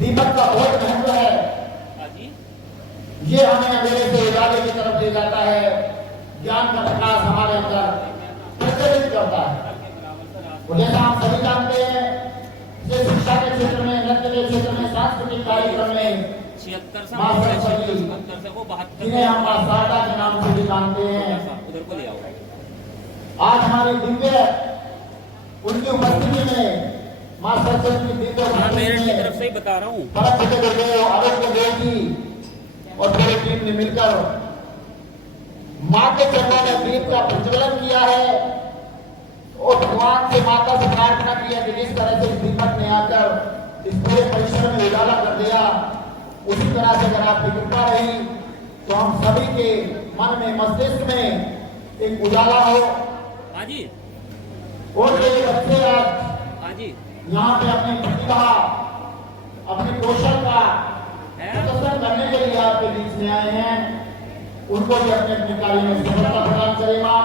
दीपक का बहुत महत्व है। ये हमें अंधेरे से उजाले की तरफ ले जाता है, ज्ञान का प्रकाश हमारे अंदर प्रज्वलित करता है। जैसा हम सभी जानते हैं, शिक्षा के क्षेत्र में, नृत्य के क्षेत्र में, सांस्कृतिक कार्यक्रम में माँ सरस्वती, जिन्हें हम माँ शारदा के नाम से भी जानते हैं, आज हमारे दिव्य उनकी उपस्थिति में माँ सरस्वती की दिव्य तरफ से ही बता रहा हूँ, आरोग्य देव जी और पूरी टीम ने मिलकर माँ के चरणों में दीप का प्रज्वलन किया है और भगवान से माता से प्रार्थना की है कि जिस तरह से दीपक ने आकर इस पूरे परिसर में उजाला कर दिया, उसी तरह से अगर आपकी कृपा रही तो हम सभी के मन में, मस्तिष्क में एक उजाला हो। और ये बच्चे आज यहाँ पे अपनी प्रतिभा, अपने कौशल का प्रदर्शन करने के लिए आपके बीच में आए हैं, उनको भी अपने अपने कार्य में सफलता प्रदान करे माँ।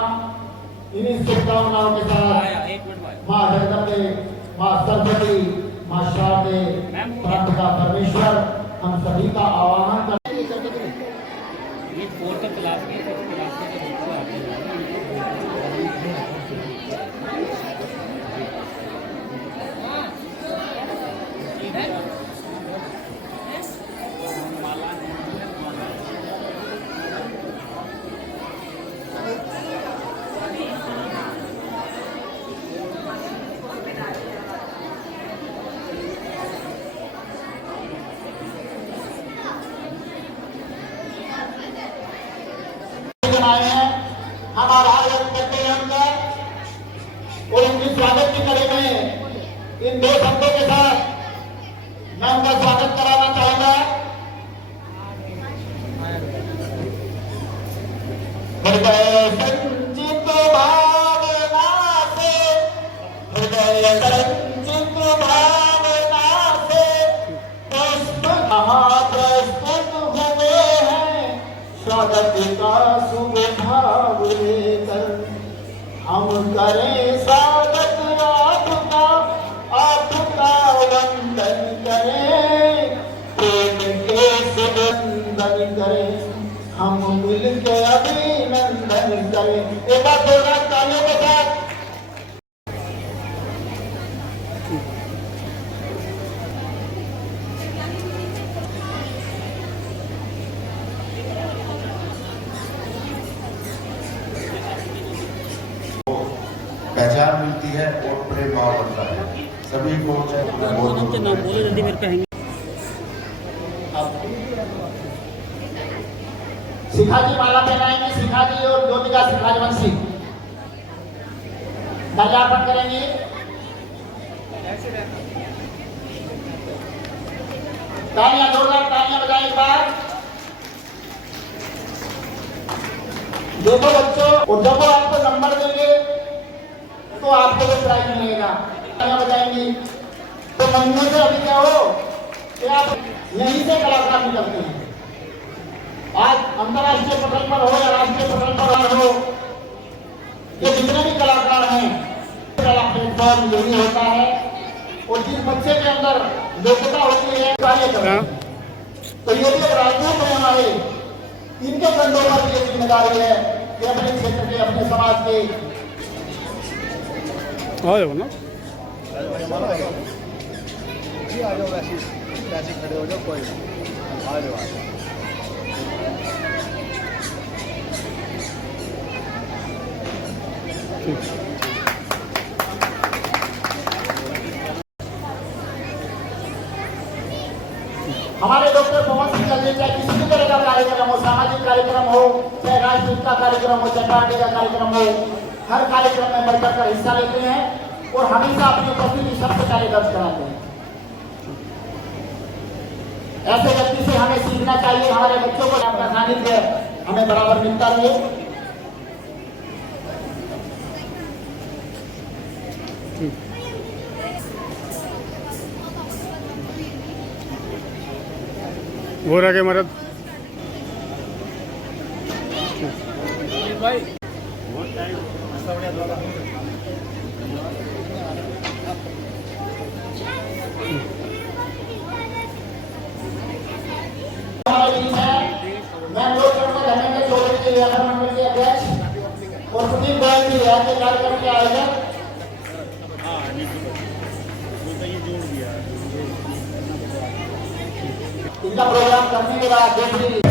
इन्हीं शुभकामनाओं के साथ माँ जगदम्बे, माँ सरस्वती, माँ शारदे, प्रार्थना परमेश्वर हम सभी का आह्वान करते आए हैं, हम आभार व्यक्त करते हैं उनका और उनकी स्वागत की कड़ी में इन दो शब्दों के साथ मैं उनका स्वागत कराना चाहूंगा। हृदय संचित भावना से, हृदय संचित भावना से प्रस्तुत हुए हैं स्वागत का शुभ भाव लेकर। हम करें स्वागत आपका, आपका वंदन करें, प्रेम के सुबंदन करें, हम मिलकर अभिनंदन करें। एक बार जोरदार तालियों के साथ पहचान मिलती है और प्रेम और बनता है सभी को। शिखाजी माला पहनाएंगे, शिखाजी और ज्योतिका शिखाजवंशी माल्यार्पण करेंगे। तालियां, जोरदार तालियां बजाएं एक बार। देखो बच्चों, और जब वो आपको नंबर देंगे तो आपको भी प्राइज मिलेगा। तालियां बजाएंगी तो मन में से अभी क्या हो कि आप यहीं से कलाकार निकलते हैं। आज अंतर्राष्ट्रीय पटल पर हो या राष्ट्रीय पटल पर हो, ये जितने भी कलाकार हैं, प्लेटफॉर्म यही होता है। और जिस बच्चे के अंदर योग्यता होती है कार्य करना, तो ये भी राजदूत है हमारे, इनके कंधों पर ये जिम्मेदारी है कि अपने क्षेत्र के, अपने समाज के ना आ जाओ, वैसे खड़े हो जाओ, कोई आ जाओ। हमारे डॉक्टर पवन सिंह चंदेल, चाहे किसी भी तरह का कार्यक्रम हो, सामाजिक कार्यक्रम हो, चाहे राजनीति का कार्यक्रम हो, चाहे पार्टी का कार्यक्रम हो, हर कार्यक्रम में बढ़कर कर हिस्सा लेते हैं और हमेशा अपनी उपस्थिति सबसे पहले दर्ज कराते हैं। ऐसे व्यक्ति से हमें सीखना चाहिए। हमारे बच्चों को आपका सानिध्य हमें बराबर मिलता रहे। वो रह गए मरद भाई इनका प्रोग्राम करने के बाद देखिए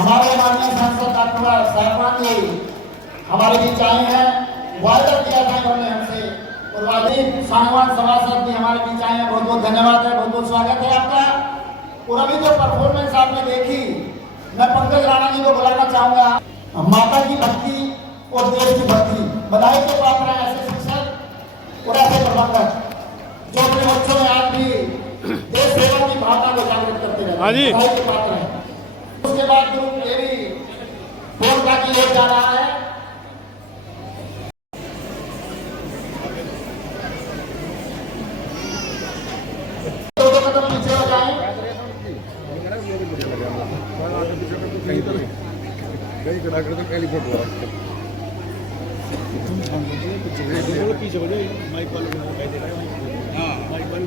हमारे माननीय सांसद डॉक्टर साहब जी हमारे बीच आए हैं। वायदा किया था इन्होंने हमसे और वादी सांगवान सभासद भी हमारे बीच आए हैं। बहुत बहुत धन्यवाद है, बहुत बहुत स्वागत है आपका। और अभी जो परफॉर्मेंस आपने देखी, मैं पंकज राणा जी को बुलाना चाहूंगा। माता की भक्ति और देश की भक्ति बधाई के पात्र हैं ऐसे शिक्षक और ऐसे प्रबंधक जो अपने बच्चों में आज भी देश सेवा की भावना को जागृत करते रहते हैं। बधाई के पात्र हैं। उसके बाद ग्रुप ए भी बोलता की ले जा रहा है। दो कदम पीछे हो जाएं। कहीं कड़ा कर दो पहली फोटो पीछे हो जाए। माइक वालों को दिखाई दे रहा है। हाँ माइक वालों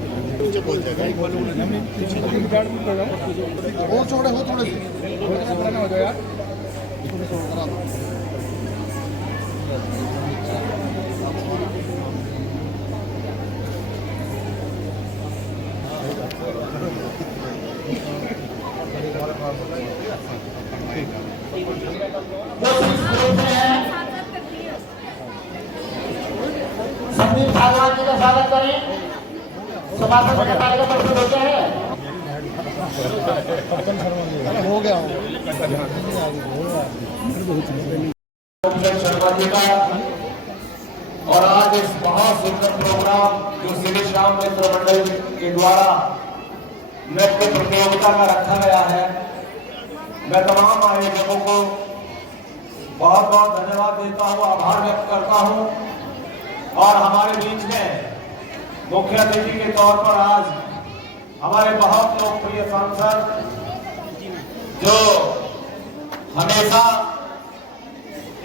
वो छोड़े हो थोड़े से हो जाए यार। संदीप भागवत जी का स्वागत करें। सभासद के कार्यक्रम प्रस्तुत होते हैं। हो गया शर्मा जी का और आज इस बहुत सुंदर प्रोग्राम जो श्री श्याम मित्र मंडल के द्वारा नृत्य प्रतियोगिता का रखा गया है, मैं तमाम आयोजकों को बहुत बहुत धन्यवाद देता हूँ, आभार व्यक्त करता हूँ। और हमारे बीच में मुख्य अतिथि के तौर पर आज हमारे बहुत लोकप्रिय सांसद जो हमेशा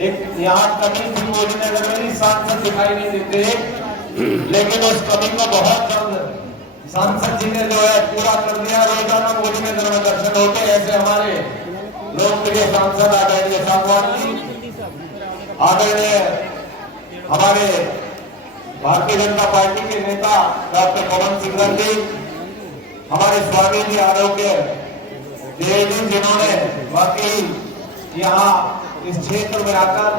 एक यहाँ कमी थी बोलने में सांसद दिखाई नहीं देते, लेकिन उस कमी को बहुत जल्द सांसद जी ने जो है पूरा कर दिया। रोजाना मोदी में दर्शन होते ऐसे हमारे लोकप्रिय सांसद आदरणीय सांगवान जी, आदरणीय हमारे भारतीय जनता पार्टी के नेता डॉक्टर पवन सिंह जी, हमारे स्वामी जी आरोग्य जी, जिन्होंने वाकई यहाँ इस क्षेत्र में आकर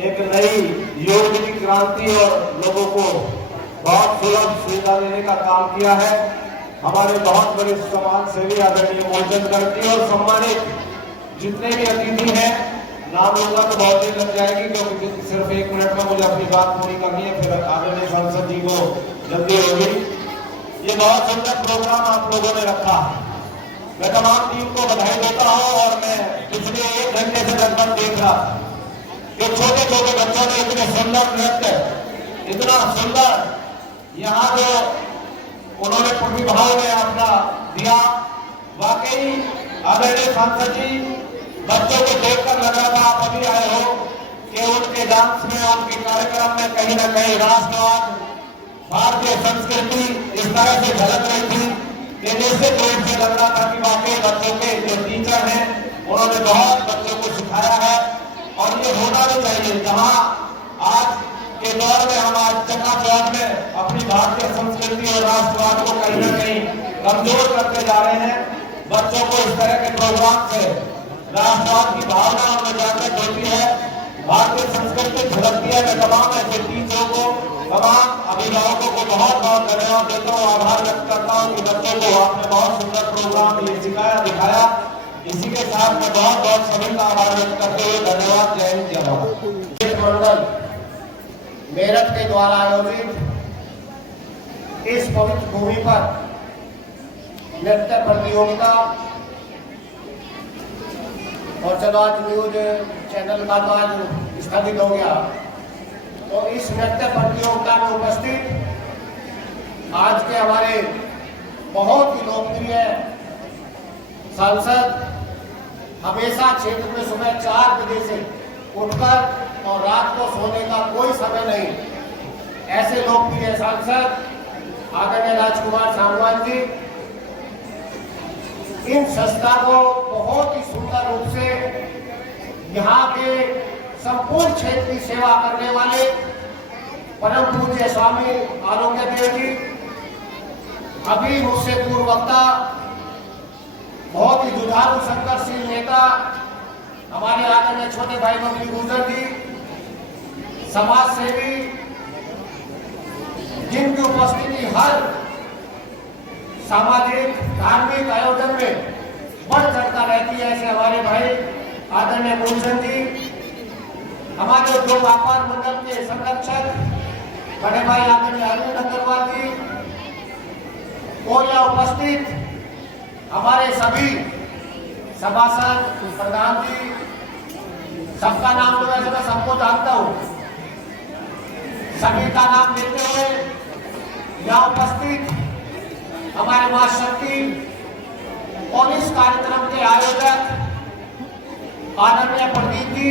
एक नई योग की क्रांति और लोगों को बहुत सुलभ सुविधा देने का काम किया है। हमारे बहुत बड़े समाज सेवी आदरणीय मोचन करती और सम्मानित जितने भी अतिथि हैं, नाम लूंगा तो बहुत देर लग जाएगी क्योंकि सिर्फ 1 मिनट में मुझे अपनी बात पूरी करनी है, फिर आदरणीय सांसद जी को जल्दी होगी। ये बहुत सुंदर प्रोग्राम आप लोगों ने रखा। मैं तमाम टीम को बधाई देता हूं और मैं पिछले 1 घंटे से लगभग देख रहा कि छोटे छोटे बच्चों ने इतने सुंदर नृत्य, इतना सुंदर यहाँ जो उन्होंने प्रतिभाओं में अपना दिया, वाकई आदरणीय सांसद जी, बच्चों को देखकर लगा था आप अभी आए हो कि उनके डांस में, उनके कार्यक्रम में कहीं ना कहीं राष्ट्रवाद, भारतीय संस्कृति इस तरह से झलक रही थी कि निश्चित रूप से लग रहा था कि वाकई बच्चों के जो टीचर हैं उन्होंने बहुत बच्चों को सिखाया है। और ये होना भी चाहिए, जहां आज के दौर में हम आज चकाचौंध में अपनी भारतीय संस्कृति और राष्ट्रवाद को कहीं ना कहीं कमजोर करते जा रहे हैं। बच्चों को इस तरह के प्रोग्राम से राष्ट्रवाद की भावना उनमें जागृत होती है, भारतीय संस्कृति झलकती है। मैं तमाम ऐसे टीचरों को, तमाम अभिभावकों को बहुत बहुत धन्यवाद देता हूँ, आभार व्यक्त करता हूँ कि बच्चों को आपने बहुत सुंदर प्रोग्राम ये सिखाया, दिखाया। इसी के साथ मैं बहुत बहुत सभी का आभार व्यक्त करते हुए धन्यवाद, जय हिंद, जय भारत। मंडल मेरठ के द्वारा आयोजित इस पवित्र भूमि पर नृत्य प्रतियोगिता, और चलो आज न्यूज चैनल का तो आज स्थगित हो गया, तो इस नृत्य प्रतियोगिता में उपस्थित आज के हमारे बहुत ही लोकप्रिय सांसद, हमेशा क्षेत्र में सुबह 4 बजे से उठकर और रात को सोने का कोई समय नहीं, ऐसे लोकप्रिय सांसद आदरणीय राजकुमार सांगवान जी, इन संस्था को बहुत ही सुंदर रूप से यहाँ के संपूर्ण क्षेत्र की सेवा करने वाले परम पूज्य स्वामी आरोग्य देव जी, अभी मुझसे पूर्व वक्ता, बहुत ही जुझारू संघर्षशील नेता हमारे आदरणीय छोटे भाई बबली गुर्जर जी, समाज सेवी, जिनकी उपस्थिति हर सामाजिक धार्मिक आयोजन में बढ़ चढ़कर रहती है, ऐसे हमारे भाई आदरणीय गुलशन जी, हमारे जो व्यापार मंडल के संरक्षक बड़े भाई आदरणीय अरविंद अग्रवाल जी, और यहाँ उपस्थित हमारे सभी सभासद, प्रधान जी, सबका नाम तो वैसे मैं सबको जानता हूँ, सभी का नाम लेते हुए यहाँ उपस्थित हमारे मां शक्ति और इस कार्यक्रम के आयोजक आदरणीय प्रदीप जी,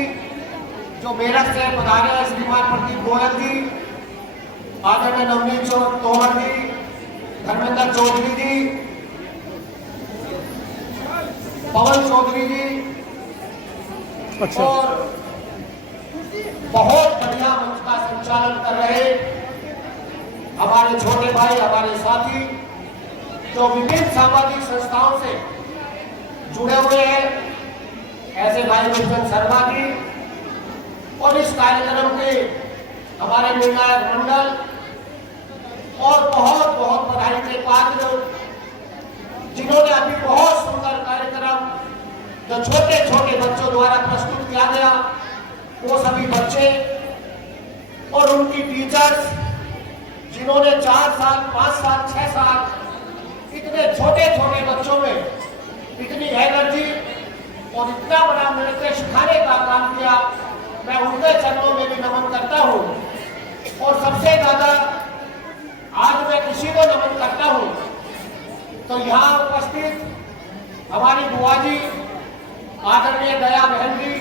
जो मेरठ से पधारे हैं, श्रीमान प्रदीप गोयल जी, आदरणीय नवनीत तोमर जी, धर्मेंद्र चौधरी जी, पवन चौधरी जी, अच्छा, और बहुत बढ़िया मंच का संचालन कर रहे हमारे छोटे भाई, हमारे साथी जो विभिन्न सामाजिक संस्थाओं से जुड़े हुए हैं, ऐसे भाई गुलशन शर्मा जी, और इस कार्यक्रम के हमारे निर्णायक मंडल और बहुत बहुत बधाई के पात्र, जिन्होंने अभी बहुत सुंदर कार्यक्रम जो छोटे छोटे बच्चों द्वारा प्रस्तुत किया गया, वो सभी बच्चे और उनकी टीचर्स, जिन्होंने 4 साल, 5 साल, 6 साल इतने छोटे छोटे बच्चों में इतनी एनर्जी और इतना बड़ा नृत्य सिखाने का काम किया, मैं उनके चरणों में भी नमन करता हूँ। और सबसे ज्यादा आज मैं किसी को नमन करता हूँ तो यहाँ उपस्थित हमारी बुआ जी आदरणीय दया बहन जी,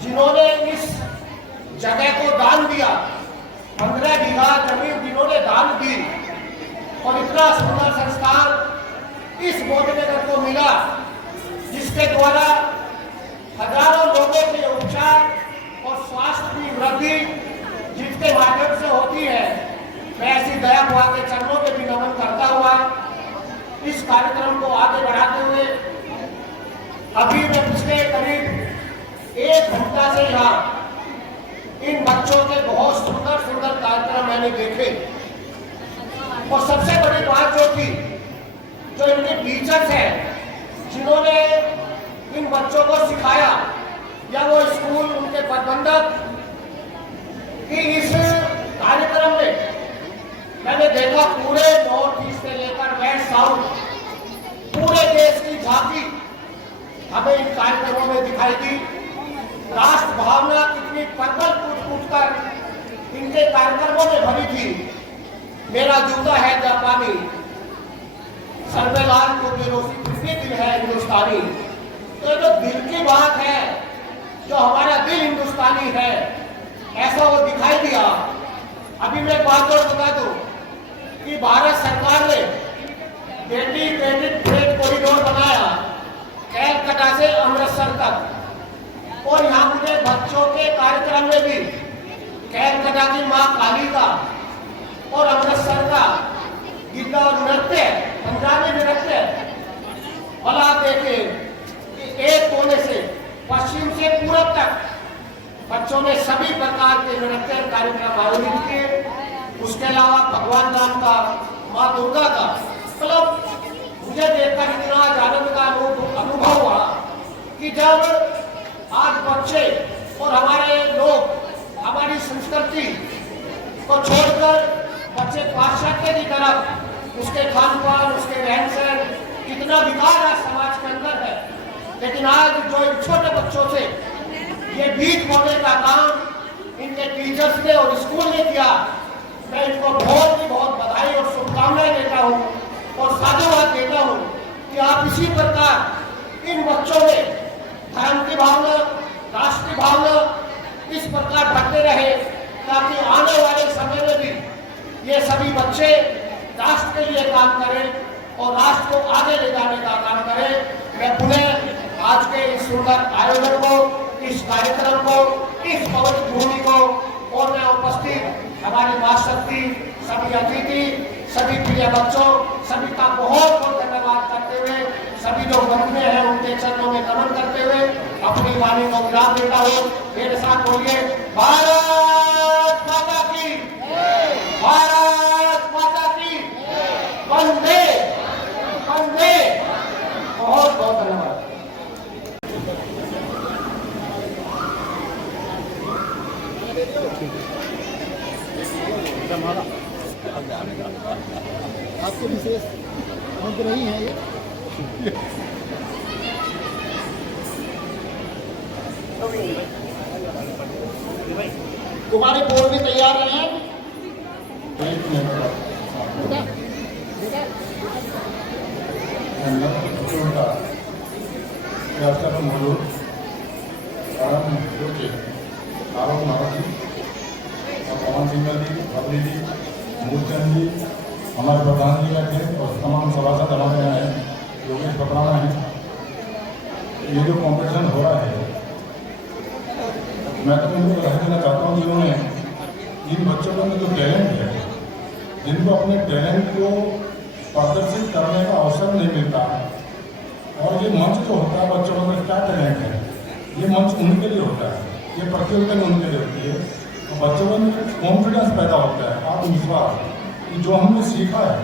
जिन्होंने इस जगह को दान दिया, 15 बीघा जमीन जिन्होंने दान दी, और इतना सुंदर संस्थान इस बोधनगर को मिला, जिसके द्वारा हजारों लोगों के उपचार और स्वास्थ्य की वृद्धि जिसके माध्यम से होती है। मैं ऐसी दया बुआ के चरणों में भी नमन करता हुआ इस कार्यक्रम को आगे बढ़ाते हुए अभी मैं पिछले करीब 1 घंटा से यहाँ इन बच्चों के बहुत सुंदर सुंदर कार्यक्रम मैंने देखे, और सबसे बड़ी बात जो थी, जो इनके टीचर्स हैं जिन्होंने इन बच्चों को सिखाया, या वो स्कूल उनके प्रबंधक की इस कार्यक्रम में मैंने देखा पूरे नॉर्थ ईस्ट से लेकर वेस्ट साउथ पूरे देश की झांकी हमें इन कार्यक्रमों में दिखाई दी। राष्ट्र भावना कितनी की पर्पल कूट कर इनके कार्यक्रमों में भरी थी। मेरा जूता है जापानी, सर्वेलाल को बेरोसी किसी दिल है हिंदुस्तानी। तो ये जो दिल की बात है, जो हमारा दिल हिंदुस्तानी है, ऐसा वो दिखाई दिया। अभी मैं एक बात और बता दूं कि भारत सरकार ने डेडिकेटेड फ्रेट कॉरिडोर बनाया कैलकाटा से अमृतसर तक, और यहाँ मुझे बच्चों के कार्यक्रम में भी कैलकाटा की माँ काली का और अमृतसर का गिद्दा और नृत्य, पंजाबी नृत्य, और आप देखें कि एक कोने से पश्चिम से पूरब तक बच्चों ने सभी प्रकार के नृत्य कार्यक्रम आयोजित किए। उसके अलावा भगवान राम का, माँ दुर्गा का, मतलब मुझे देखकर इतना आनंद का अनुभव हुआ कि जब आज बच्चे और हमारे लोग हमारी संस्कृति को छोड़कर बच्चे पाश्चात्य की तरफ, उसके खान पान, उसके रहन सहन, कितना विकार आज समाज के अंदर है। लेकिन आज जो छोटे बच्चों से ये बीज बोने का काम इनके टीचर्स ने और स्कूल ने किया, मैं इनको बहुत बधाई और शुभकामनाएं देता हूँ और साधुवाद देता हूँ कि आप इसी प्रकार इन बच्चों में धर्म की भावना, राष्ट्र की भावना इस प्रकार भरते रहे, ताकि आने वाले समय में भी ये सभी बच्चे राष्ट्र के लिए काम करें और राष्ट्र को आगे ले जाने का काम करें। मैं पुनः आज के इस सुंदर आयोजन को, इस कार्यक्रम को, इस पवित्र भूमि को और मैं उपस्थित हमारी मां शक्ति, सभी अतिथि, सभी प्रिय बच्चों, सभी का बहुत धन्यवाद करते हुए, सभी जो मंच में हैं उनके चरणों में नमन करते हुए अपनी वाणी को विराम देता हूँ। मेरे साथ बोलिए भारत माता की, भारत माता की, वंदे वंदे। बहुत धन्यवाद। आपके विशेष मंत्र नहीं है ये। तुम्हारे बोर्ड भी तैयार हैं? पवन सिंह जी, बबली जी, मूलचंद जी, हमारे प्रधान जी बैठे और तमाम सभासद हमारे यहाँ हैं, योगेश पकड़ाना है। ये जो कॉम्पिटिशन हो रहा है, मैं तो उनको बधाई देना चाहता हूँ जिन्होंने इन बच्चों में जो टैलेंट है, जिनको अपने टैलेंट को प्रदर्शित करने का अवसर नहीं मिलता, और ये मंच जो होता है बच्चों का क्या टैलेंट है, ये मंच उनके लिए होता है, ये प्रतियोगिता उनके लिए होती है। तो बच्चों में कॉन्फिडेंस पैदा होता है, आत्मविश्वास कि जो हमने सीखा है,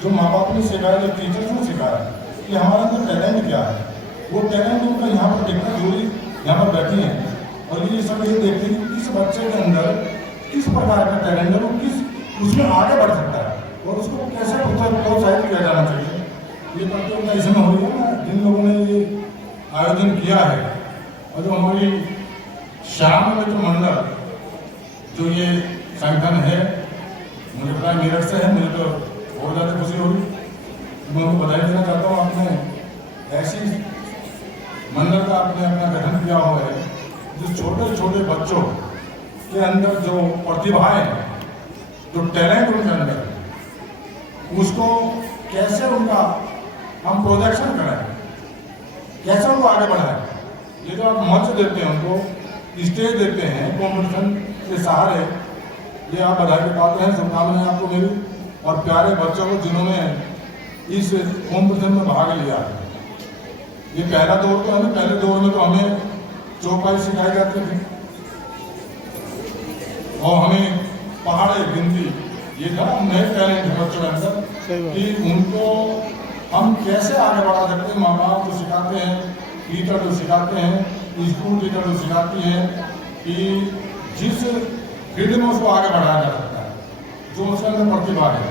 जो माँ बाप ने सिखाया, जो टीचर्स ने सिखाया कि हमारे अंदर टैलेंट क्या है, वो टैलेंट उनका यहाँ पर देखना जोड़ी यहाँ पर बैठी हैं और ये सब ये देखते हैं कि किस बच्चे के अंदर किस प्रकार का टैलेंट है, वो किस उसमें आगे बढ़ सकता है और उसको कैसे प्रोत्साहित किया जाना चाहिए। ये प्रतियोगिता इसमें हो रही है ना, जिन लोगों ने ये आयोजन किया है और जो हमारी श्याम मित्र मंडल जो ये संगठन है, मुझे पता है मेरठ से है, मुझे तो बहुत ज़्यादा खुशी होगी। मैं उनको बधाई देना चाहता हूँ, आपने ऐसी मंडल का आपने अपना गठन किया हुआ है जो छोटे छोटे बच्चों के अंदर जो प्रतिभाएं, जो टैलेंट उनके अंदर, उसको कैसे उनका हम प्रोजेक्शन करें, कैसे उनको आगे बढ़ाएं। ये जो आप मंच देते हैं, उनको स्टेज देते हैं कॉम्पिटिशन के सहारे, ये आप बधाई के पात्र हैं, शुभकामनाएं आपको मेरी और प्यारे बच्चों को जिन्होंने इस कॉम्पिटिशन में भाग लिया है। ये पहला दौर तो हमें, पहले दौर में तो हमें चौपाई सिखाई जाती थी और हमें पहाड़े गिनती, ये था नए टैलेंट है बच्चों के अंदर कि उनको हम कैसे आगे बढ़ा सकते हैं। माँ बाप तो सिखाते हैं, टीचर तो सिखाते हैं, स्कूल टीचर तो सिखाती है कि जिस फील्ड में उसको आगे बढ़ाया जा सकता है, जो उसके अंदर प्रतिभा है।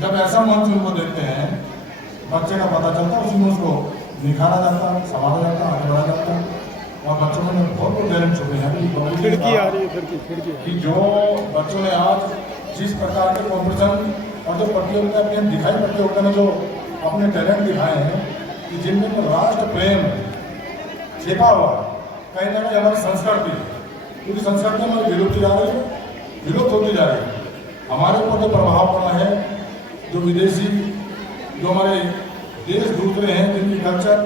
जब ऐसा मंच उनको देते हैं, बच्चे का पता चलता है, उसमें उसको निखारा जाता है, संभाला जाता है, आगे बढ़ाया जाता है और बच्चों में बहुत टैलेंट छुपे हैं खिड़की आ रही है, खिड़की कि जो बच्चों ने आज जिस प्रकार के कॉम्पिटिशन और जो प्रतियोगिता में दिखाई प्रतियोगिता में जो अपने टैलेंट दिखाए हैं कि जिनमें तो राष्ट्र प्रेम छिपा हुआ है, कहीं ना कहीं हमारी संस्कृति पूरी संस्कृति हमारी विलुप्त जा रही है, विलुप्त होती जा रही है। हमारे ऊपर जो प्रभाव पड़ा है, जो विदेशी जो हमारे देश दूसरे हैं जिनकी कल्चर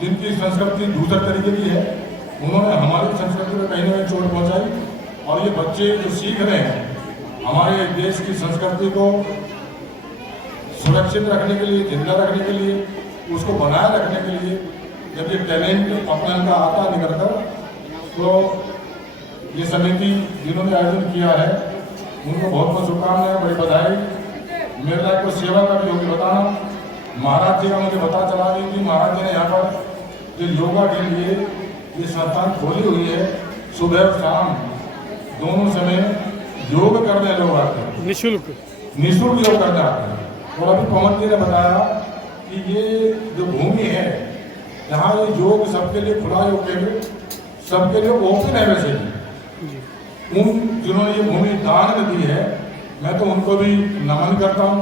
जिनकी संस्कृति दूसरे तरीके की है, उन्होंने हमारी संस्कृति में कहीं ना कहीं चोट पहुंचाई। और ये बच्चे जो सीख रहे हैं हमारे देश की संस्कृति को सुरक्षित रखने के लिए, जिंदा रखने के लिए, उसको बनाए रखने के लिए जब ये टैलेंट अपना इनका आता निकल कर, तो ये समिति जिन्होंने आयोजन किया है उनको बहुत बहुत शुभकामनाएं, बड़ी बधाई। मेरे लायक को सेवा का भी योग्य बताना। महाराज जी का मुझे पता चला कि महाराज जी ने यहाँ पर जो योगा के लिए ये संस्थान खोली हुई है, सुबह और शाम दोनों समय योग करने लोग आते हैं, निःशुल्क योग करने आते हैं। और अभी पवन जी ने बताया कि ये जो भूमि है यहाँ ये योग सबके लिए खुला योग केंद्र सबके लिए ओपन है। वैसे ही उन जिन्होंने ये भूमि दान में दी है, मैं तो उनको भी नमन करता हूँ,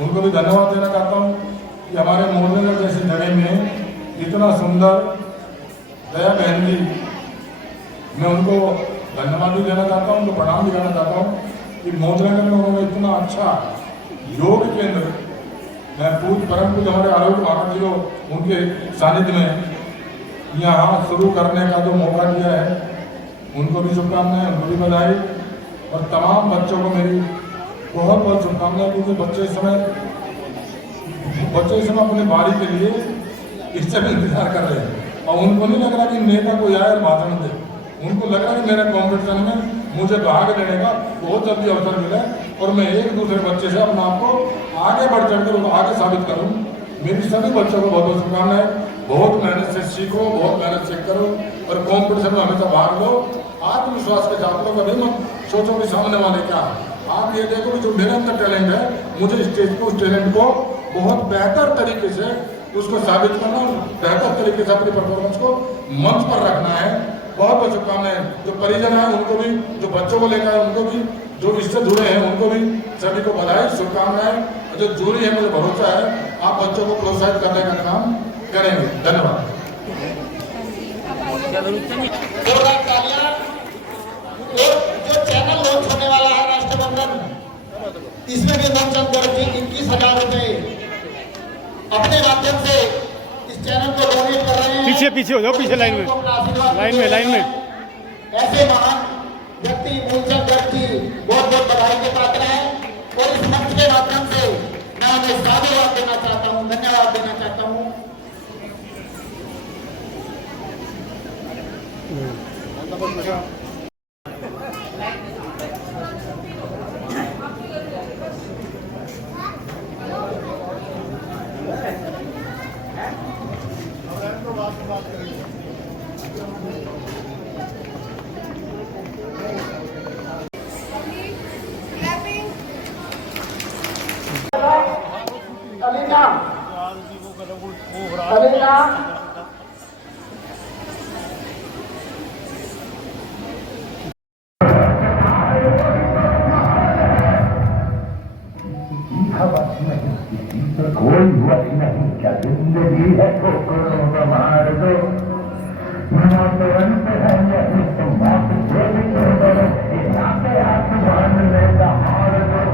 उनको भी धन्यवाद देना चाहता हूँ कि हमारे मोरनगर जैसी जगह में इतना सुंदर दया बहन जी, मैं उनको धन्यवाद भी देना चाहता हूँ, उनको प्रणाम भी करना चाहता हूँ कि मोरनगर में उन्होंने इतना अच्छा योग केंद्र, मैं पूज परम पूज हमारे आरोग्य महाराज जी को उनके सानिध्य में यहाँ शुरू करने का जो मौका दिया है, उनको भी शुभकामनाएं, उनको भी बधाई। और तमाम बच्चों को मेरी बहुत बहुत शुभकामनाएं, क्योंकि बच्चे इस समय अपने बारी के लिए इस समय इंतजार कर रहे हैं और उनको नहीं लग रहा कि नेता कोई आए और भाषण दे, उनको लग रहा है कि मेरे कॉम्पिटिशन में मुझे भाग लेने का बहुत जल्दी अवसर मिला और मैं एक दूसरे बच्चे से अपने आप को आगे बढ़ चढ़कर आगे साबित करूँ। मेरी सभी बच्चों को बहुत बहुत शुभकामनाएं। बहुत मेहनत से सीखो, बहुत मेहनत से करो और कॉम्पिटिशन में हमेशा भाग लो। आत्मविश्वास के साथ लो, कभी मत सोचो कि सामने वाले क्या। आप ये देखो कि जो मेरे अंदर टैलेंट है, मुझे स्टेज को उस टैलेंट को बहुत बेहतर तरीके से उसको साबित करना, बेहतर तरीके से अपनी परफॉर्मेंस को मंच पर रखना है। बहुत बहुत शुभकामनाएं। जो परिजन है उनको भी, जो बच्चों को लेकर उनको भी, जो इससे जुड़े हैं उनको भी सभी को बधाई, शुभकामनाएं। जो जूरी है, मुझे भरोसा है आप बच्चों को प्रोत्साहित करने का काम करेंगे। धन्यवाद। जो चैनल लॉन्च होने वाला है राष्ट्रबंधन, इसमें भी मनचंद गर्ग जी 21,000 रुपए अपने माध्यम से इस चैनल को डोनेट कर रहे हैं। पीछे हो जाओ, पीछे लाइन में ऐसे महान व्यक्ति मूलचंद गर्ग जी बहुत बहुत बधाई के पात्र हैं और इस मंच के माध्यम से मैं उन्हें साधुवाद देना चाहता हूँ, धन्यवाद देना चाहता हूँ। अलीना कोई वक्त नहीं, क्या जिंदगी है तो करो मार दो, मौत अंत है यही तो मौत से भी करो, यहाँ पे आसमान में हार दो।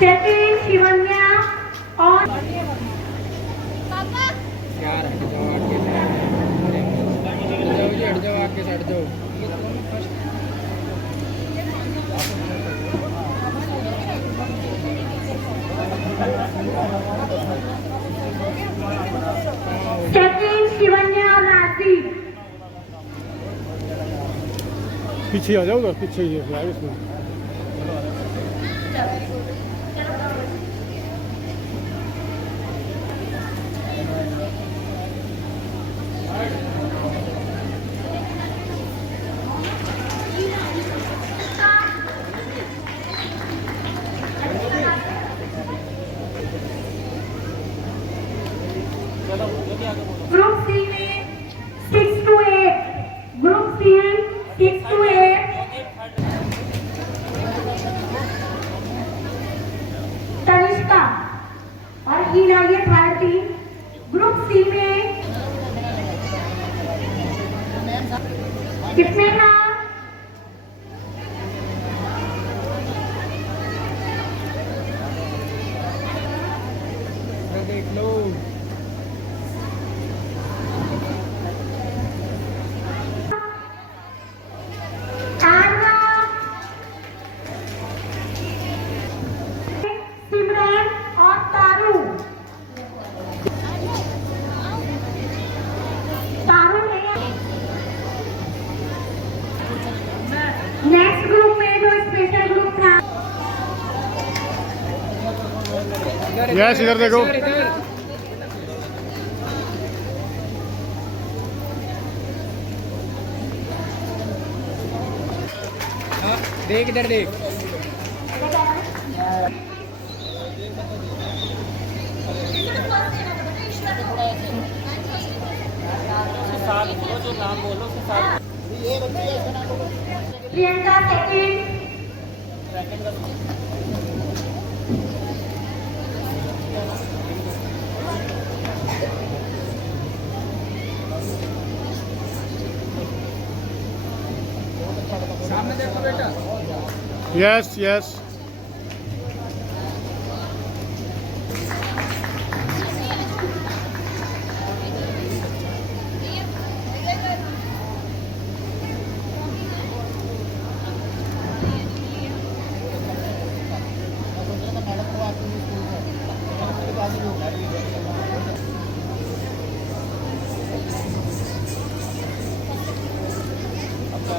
सेकंड शिवन्या और सेकंड शिवन्या और राजदीप। पीछे आ जाओ, पीछे ही है इसमें। ग्रुप सी में 6 to 8, group C 6 to 8, Tanishka और हीना ये थर्ड टीम। ग्रुप सी में कितने का देख लो। सिमरन और तारू। तारू नेक्स्ट ग्रुप में जो स्पेशल ग्रुप था। यस, इधर देखो। देख इधर देख। प्रियंका सेकंड। सामने देखो बेटा। Yes yes.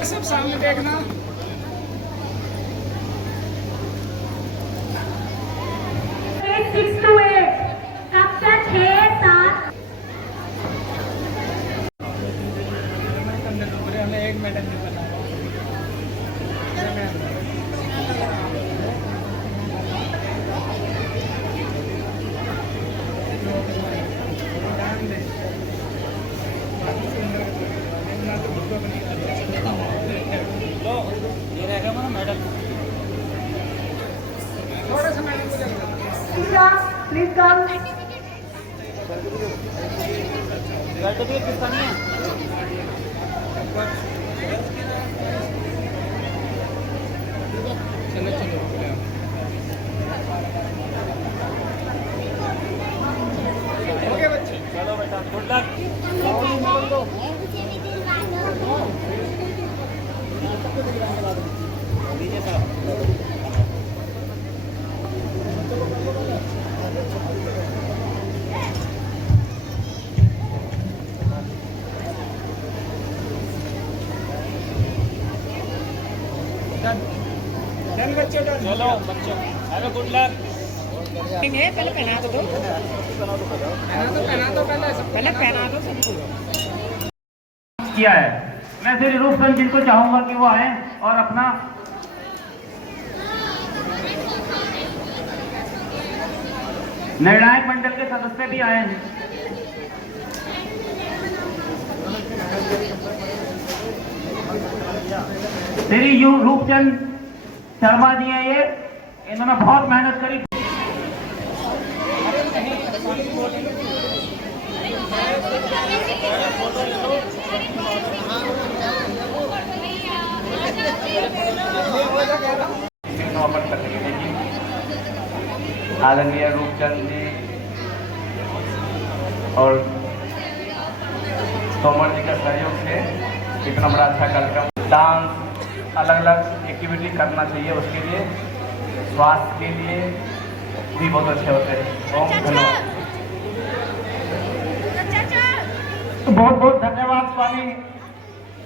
सब सामने देखना। 6 to 8, कक्षा 6-7। हमें एक मेडल नहीं बना। Please come. चलो चलो। ओके बच्चे, चलो बेटा, गुड लक। डन बच्चे, डन। चलो बच्चों, हेलो, गुड लक। पहले पहना दो। पहले पहना दो सबको। किया है। मैं फिर रूपचंद जिनको चाहूंगा कि वो आए और अपना निर्णायक मंडल के सदस्य भी आए हैं। श्री रूपचंद शर्मा जी हैं, ये इन्होंने बहुत मेहनत करी। आदरणीय रूपचंद जी और तोमर जी का सहयोग से इतना बड़ा अच्छा कार्यक्रम। डांस अलग अलग एक्टिविटी करना चाहिए, उसके लिए स्वास्थ्य के लिए भी बहुत अच्छे होते हैं। ओम धन्यवाद। बहुत बहुत धन्यवाद स्वामी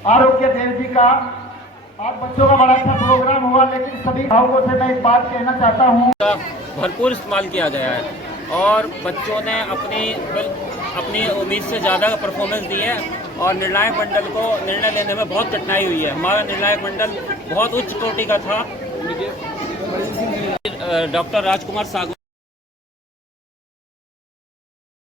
आरोग्य देव जी का। आज बच्चों का बड़ा अच्छा प्रोग्राम हुआ, लेकिन सभी भावकों से मैं एक बात कहना चाहता हूँ। भरपूर इस्तेमाल किया गया है और बच्चों ने अपनी उम्मीद से ज़्यादा परफॉर्मेंस दी है और निर्णायक मंडल को निर्णय लेने में बहुत कठिनाई हुई है। हमारा निर्णायक मंडल बहुत उच्च कोटि का था। डॉक्टर राजकुमार सागु